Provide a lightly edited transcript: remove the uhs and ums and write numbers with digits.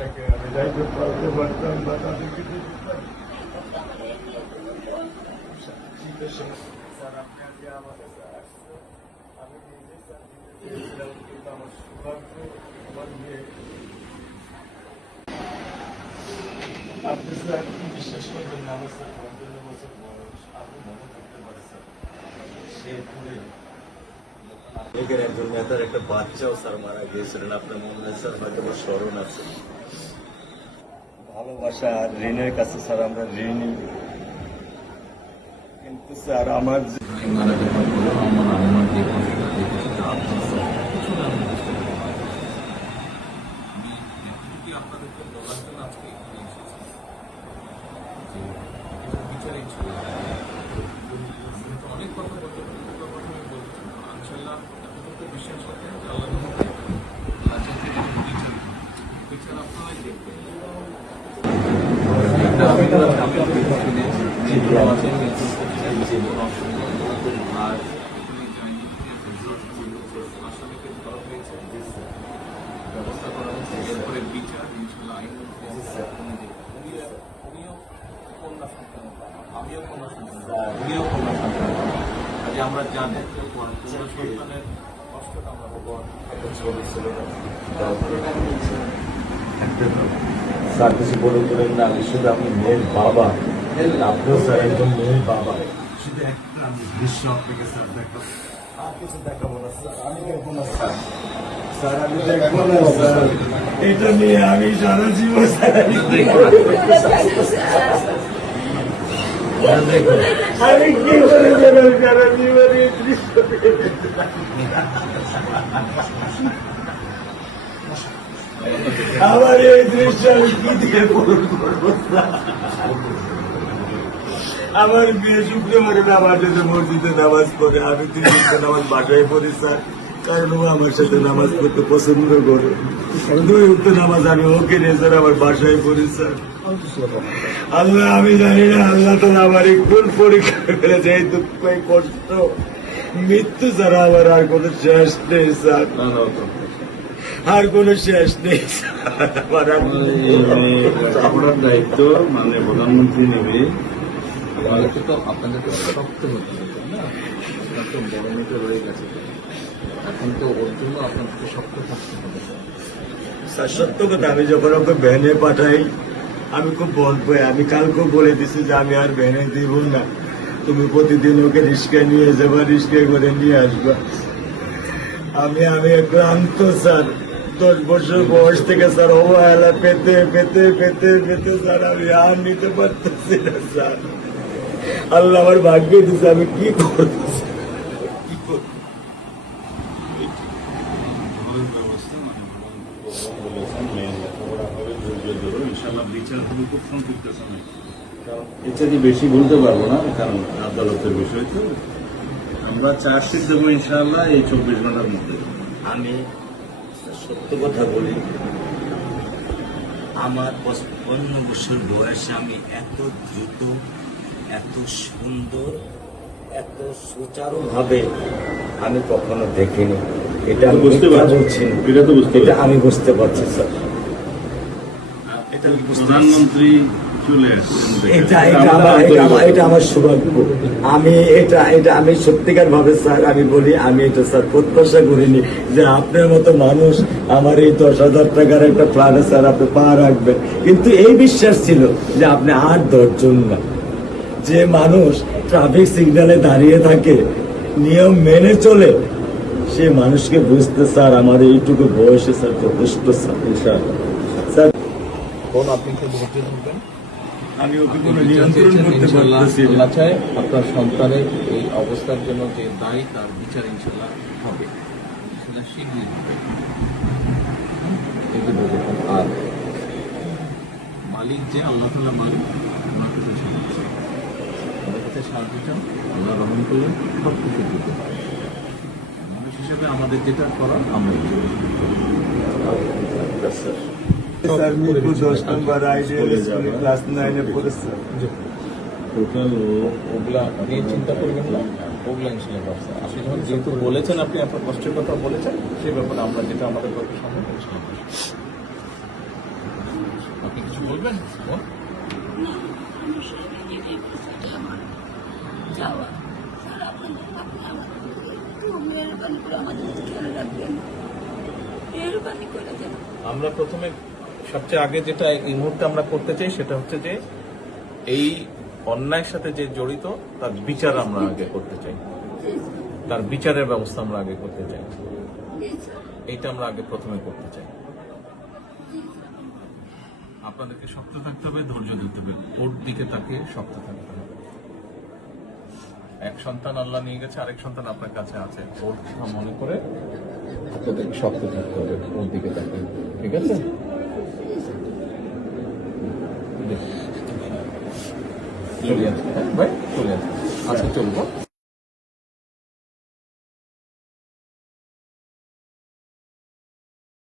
বাচ্চাটাকে আমি যাইতে পারতে পারতাম বা তাদেরকে শীতের সময় স্যার আপনি আজকে আমার কাছে আসছেন, আমি নিজে স্যার দিতে কিন্তু আমার সৌভাগ্য আমার মেয়ে। আপনি স্যার বিশ্বাস করবেন না, আমার স্যার 55 বছর বয়স, আপনি মনে করতে পারেন স্যার শেরপুরে লীগের একজন নেতার একটা বাচ্চাও স্যার মারা গিয়েছিলেন, আপনার মনে হয় স্যার হয়তো বা স্মরণ আছে। ভালোবাসা আর ঋণের কাছে স্যার আমরা ঋণী, কিন্তু স্যার আমার মারা যাওয়ার পরেও আমার আম্মার যে কষ্টটা দেখেছি আপনার কিছুটা আমি বুঝতে পারি। আমি আপনাদেরকে বলার জন্য আজকে এখানে এসেছি যে এটা বিচারিক ছিল। অনেক কথা বলতে পারি, কথা আমি বলতে চাই ইনশাল্লাহ এতটুকু বিশ্বাস রাখেন যে আল্লাহ বিচার আপনারাই দেখবেন। আর আসামিকে ধরা হয়েছে, ব্যবস্থা করা হয়েছে, এরপরে বিচার ইনশাল্লাহ আইন উনিও কন্যা সন্তান, আমিও কন্যা সন্তান, উনিও কন্যা সন্তান। আজ আমরা জানি কন্যা সন্তানের কষ্টটা আমরা ছবি ছিল স্যার কিছু বলে তোলেন না, আমি শুধু আপনি মেয়ের বাবা, আপনিও স্যার একজন মেয়ের বাবা। শুধু একটা আমি দৃশ্য আপনাকে স্যার দেখাবো, আর কিছু দেখাবো না স্যার, আমি দেখবো না স্যার, স্যার আমি দেখবো না স্যার, এটা নিয়ে আমি সারা জীবন স্যার আমি কি করে যেন সারা জীবন এই দৃশ্য আমার এই দৃশ্য আমি কি দিয়ে পূরণ করবো? আমার বিয়ে শুক্রবারে আমার সাথে মসজিদে নামাজ পড়ে, আমি 3 নামাজ বাসায় পড়ি স্যার, কারণ ও আমার সাথে নামাজ পড়তে পছন্দ করে। 2 ওয়াক্ত নামাজ আমি ওকে নিয়ে স্যার আমার বাসায় পড়ি স্যার। আল্লাহ আমি জানি না, আল্লাহ তো আমার কোন পরীক্ষা ফেলেছে, এই দুঃখ এই কষ্ট মৃত্যু ছাড়া আমার আর কোনো শেষ নেই স্যার, আর কোনো শেষ নেই। আপনার দায়িত্ব মানে প্রধানমন্ত্রী নেবে, আমাদেরকে তো আপনাদেরকে শক্ত হতে হবে না, আপনার তো বড় মেয়েটা রয়ে গেছে, এখন তো ওর জন্য আপনাদেরকে শক্ত থাকতে হবে। স্যার সত্য কথা, আমি যখন ওকে ভ্যানে পাঠাই আমি খুব বলবো, আমি কালকেও বলে দিছি যে আমি আর ভ্যানে দিব না, তুমি প্রতিদিন ওকে রিস্কায় নিয়ে যাবা, রিস্কায় করে নিয়ে আসবা। আমি ক্লান্ত স্যার, 10 বছর বয়স থেকে স্যার অবহেলা পেতে পেতে পেতে পেতে স্যার আমি আর নিতে পারতেছি না স্যার। আল্লাহ আমার ভাগ্যে দিচ্ছে, আমি কি করবো কি করবো? ব্যবস্থা ইনশাল্লাহ বিচার হবে, খুব সংক্ষিপ্ত সময়। ইত্যাদি বেশি বলতে পারবো না, কারণ আদালতের বিষয় তো। আমরা চার্জশিট দেবো ইনশাআল্লাহ এই 24 ঘন্টার মধ্যে। আমি সত্য কথা বলি, আমার 55 বছর বয়সে আমি এত দ্রুত, এত সুন্দর, এত সুচারুভাবে আমি কখনো দেখিনি। এটা আমি বুঝতে পারছি, এটা তো বুঝতে এটা আমি বুঝতে পারছি স্যার, এটা আমি বুঝতে পারছি। প্রধানমন্ত্রী চলে আসছেন, এটা আমার সৌভাগ্য। আমি সত্যিকার ভাবে স্যার আমি বলি, আমি এটা স্যার প্রত্যাশা করিনি যে আপনার মতো মানুষ আমার এই 10,000 টাকার একটা ফ্ল্যাটে স্যার আপনি পা রাখবেন, কিন্তু এই বিশ্বাস ছিল যে আপনি 8-10 জন না, যে মানুষ ট্রাফিক সিগন্যালে দাঁড়িয়ে থাকে, নিয়ম মেনে চলে, সে মানুষকে বুঝতে স্যার আমার এইটুকু বয়সে স্যার যথেষ্ট স্যার। স্যার কোন আপনি একটু ধৈর্য ধরবেন, আমি ওকে কোনো নিয়ন্ত্রণ করতে পারতেছি না। আল্লাহ চায় আপনার সন্তানের এই অবস্থার জন্য যে দায়ী তার বিচার ইনশাল্লাহ হবে, সেটা শীঘ্রই হবে। আর মালিক যে আল্লাহ তাআলা মালিক, ওনার কাছে সাহায্য, ওনার কাছে সাহায্য চাও, আল্লাহ রহম করলেন সব কিছু দিতে পারে। মানুষ হিসেবে আমাদের যেটা করার আমরা স্যার মিরপুর 10 নম্বর আইডিয়াল স্কুলে ক্লাস 9-এ পড়েছে। টোটাল ওগুলা নিয়ে চিন্তা করবেন না, ওগুলা ইনশাল্লাহ ব্যবস্থা। আপনি যখন যেহেতু বলেছেন, আপনি আপনার কষ্টের কথা বলেছেন, সেই ব্যাপারে আমরা যেটা আমাদের পক্ষে সম্ভব ইনশাল্লাহ বলবেন বোন? না, আমার স্বামী যেটাই বলছে, এটা আমার চাওয়া। স্যার, আপনি আমাদের একটু মেহরবানি করে আমাদের খেয়াল রাখবেন, মেহরবানি করে দেন। আমরা প্রথমে সবচেয়ে আগে যেটা এই মুহূর্তে আমরা করতে চাই সেটা হচ্ছে যে এই অন্যায়ের সাথে যে জড়িত তার বিচার আমরা আগে করতে চাই, তার বিচারের ব্যবস্থা আমরা আগে করতে চাই, এইটা আমরা আগে প্রথমে করতে চাই। আপনাদেরকে শক্ত থাকতে হবে, ধৈর্য দিতে হবে, ওর দিকে তাকে শক্ত থাকতে হবে। এক সন্তান আল্লাহ নিয়ে গেছে, আরেক সন্তান আপনার কাছে আছে, ওর কথা মনে করে আপনাদেরকে শক্ত থাকতে হবে, ওর দিকে তাকে। ঠিক আছে?